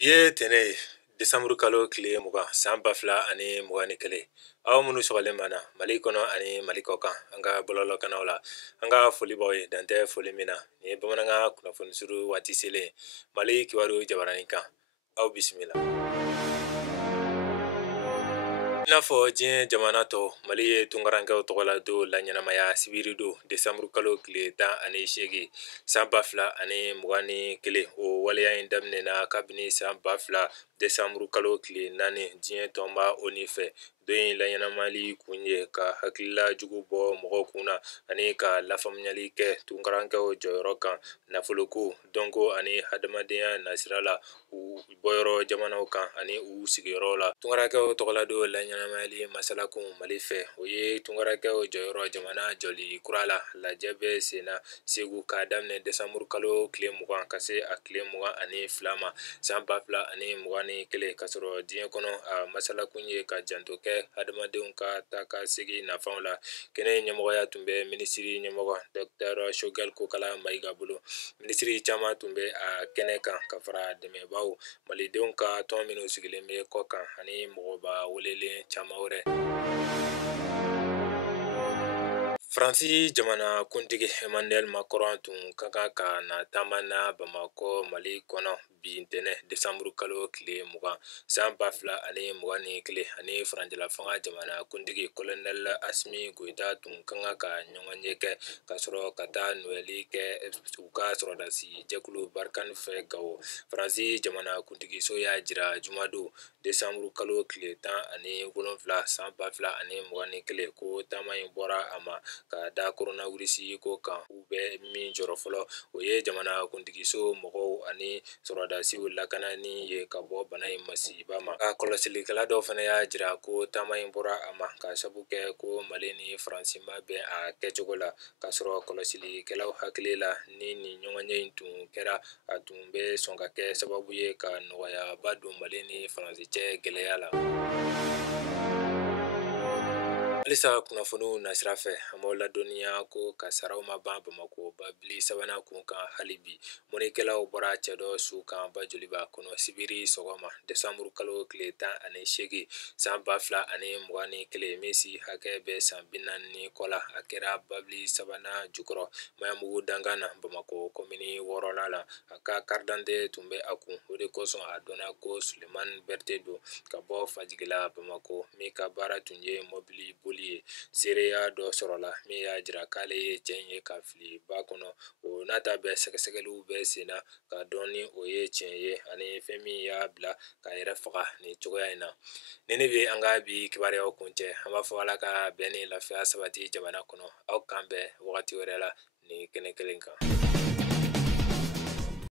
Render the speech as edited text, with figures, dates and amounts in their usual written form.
Ye tene Desamuru kalo tile 20 san 2021 aw minnu sɔgɔlen mana Mali kɔnɔ ani Mali kɔ kan an ka bɔlɔlɔ kanaw la an ka foli b'aw ye dantɛ foli min na ni bamanankan kunnafoni suru waati selen Mali kibaru jabaranin kan aw bisimila. N'a fɔ diɲɛ jamana tɔ Mali ye tunkarankɛw tɔgɔ la don la ɲɛnamaya sibiri don Desamuru kalo tile 18 san 2021 o waleya in daminɛna kabini san 2000 Desamuru kalo tile 4 diɲɛ tɔnba ONU fɛ don in la ɲɛnamali kun ye ka hakilila jugu bɔ mɔgɔw kunna ani ka lafaamuyali kɛ tunkarankɛw jɔyɔrɔ kan nafoloko dɔnko ani hadamadenya nasira la u bɔyɔrɔ jamanaw kan ani u sigiyɔrɔ la. Tunkarakɛw tɔgɔla don la ɲɛnamayali masalakun Mali fɛ o ye tunkarakɛw jɔyɔrɔ jamana jɔli kura la lajɛ bɛ senna Segu k'a daminɛ Desamuru kalo tile 20 ka se a tile 22 ma san 2021 ka sɔrɔ diɲɛ kɔnɔ a masalakun ye ka janto kɛ hadamadenw ka taa ka segin nafanw la. Kɛnɛ ɲɛmɔgɔya tun bɛ minisiri ɲɛmɔgɔ Dr Choguel Kokala Mayiga bolo. Minisiri caman tun bɛ a kɛnɛ kan ka fara dɛmɛbaaw malidenw ka tɔn minnu sigilen bɛ kɔ kan ani mɔgɔba welelen caman wɛrɛ. Faransi jamana kuntigi Emmanuel Macron tun ka kan ka na taama na Bamakɔ Mali kɔnɔ bi ntɛnɛn Desamuru kalo tile 20 san 2021 ani faranjila fanga jamana kuntigi Colonel Assimi Goïta tun ka kan ka ɲɔgɔnye kɛ ka sɔrɔ ka taa nɔyɛli kɛ u ka sɔrɔdasi jɛkulu Barkhane fɛ Gawo. Faransi jamana kuntigiso y'a jira jumadon Desamuru kalo tile 17 san 2021 ko taama in bɔra a ma ka da coronavirus ko kan u bɛ min jɔrɔ fɔlɔ o ye jamana kuntigiso mɔgɔw ani sɔrɔdasiw lakanani ye ka bɔ bana in masiba ma. A kɔlɔsilikɛla dɔw fana y'a jira ko taama in bɔra a ma ka sabu kɛ ko Mali ni Faransi ma bɛn a kɛcogo la ka sɔrɔ kɔlɔsilikɛlaw hakili la ni nin ɲɔgɔnye in tun kɛra a tun bɛ sɔn ka kɛ sababu ye ka nɔgɔyaba don Mali ni Faransi cɛ gɛlɛya la. Halisa kunnafoniw nasira fɛ an b'aw ladɔnniya ko kasaraw ma ban Bamako babili sabanan kun kan hali bi mɔnnikɛlaw bɔra cɛ dɔ su kan ba joliba kɔnɔ sibiri sɔgɔma Desamuru kalo tile 18 san 2021 min si hakɛ bɛ san 40 kɔ la a kɛra babili sabanan jukɔrɔ Mayamugu dankan na Bamako komini 6nan la a ka carte d'identité tun bɛ a kun o de kosɔn a dɔnna ko Sulemani Berete don ka bɔ Fajigila Bamako min ka baara tun ye mɔbili boli ye. Seereya dɔ sɔrɔla min y'a jira k'ale ye cɛ in ye ka fili ba kɔnɔ o n'a ta bɛɛ sɛgɛsɛgɛliw bɛ senna ka dɔn ni o ye tiɲɛ ye ani fɛn min y'a bila ka yɛrɛ faga ni cogoya in na. Ni ne bɛ an ka bi kibaruyaw kuncɛ an b'a fɔ Ala ka bɛn ni lafiya sabati jamana kɔnɔ aw kan bɛn wagati wɛrɛ la ni kɛnɛ kelen kan.